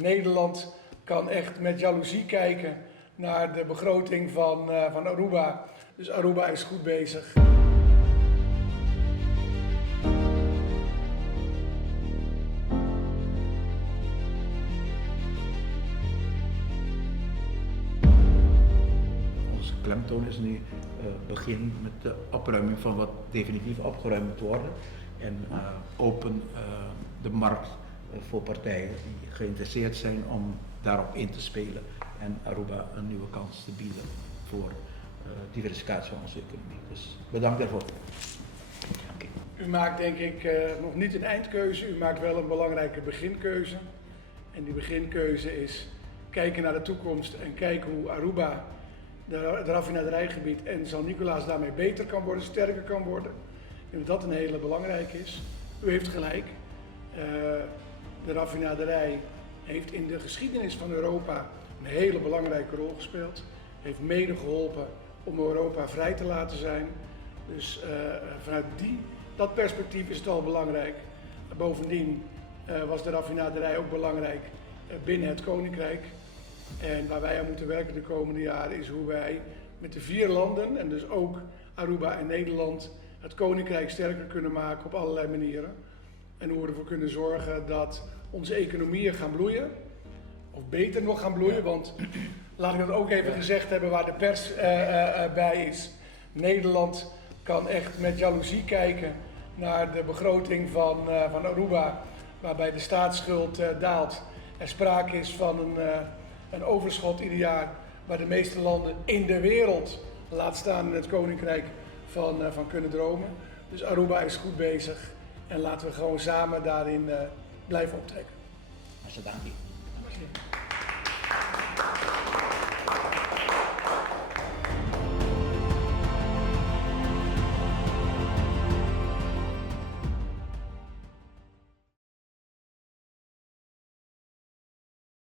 Nederland kan echt met jaloezie kijken naar de begroting van Aruba. Dus Aruba is goed bezig. Onze klemtoon is nu begin met de opruiming van wat definitief opgeruimd moet worden en open de markt voor partijen die geïnteresseerd zijn om daarop in te spelen en Aruba een nieuwe kans te bieden voor diversificatie van onze economie. Dus bedankt daarvoor. Dank u. U maakt denk ik nog niet een eindkeuze, u maakt wel een belangrijke beginkeuze. En die beginkeuze is kijken naar de toekomst en kijken hoe Aruba, het raffinaderijgebied en San Nicolaas daarmee beter kan worden, sterker kan worden. Ik denk dat dat een hele belangrijke is. U heeft gelijk. De raffinaderij heeft in de geschiedenis van Europa een hele belangrijke rol gespeeld. Heeft mede geholpen om Europa vrij te laten zijn. Dus vanuit dat perspectief is het al belangrijk. Bovendien was de raffinaderij ook belangrijk binnen het Koninkrijk. En waar wij aan moeten werken de komende jaren is hoe wij met de 4 landen, en dus ook Aruba en Nederland, het Koninkrijk sterker kunnen maken op allerlei manieren. En hoe we ervoor kunnen zorgen dat onze economieën gaan bloeien. Of beter nog gaan bloeien, want laat ik dat ook even gezegd hebben waar de pers bij is. Nederland kan echt met jaloezie kijken naar de begroting van Aruba, waarbij de staatsschuld daalt. Er sprake is van een overschot ieder jaar waar de meeste landen in de wereld, laat staan in het Koninkrijk, van kunnen dromen. Dus Aruba is goed bezig en laten we gewoon samen daarin blijven optrekken. Dank u.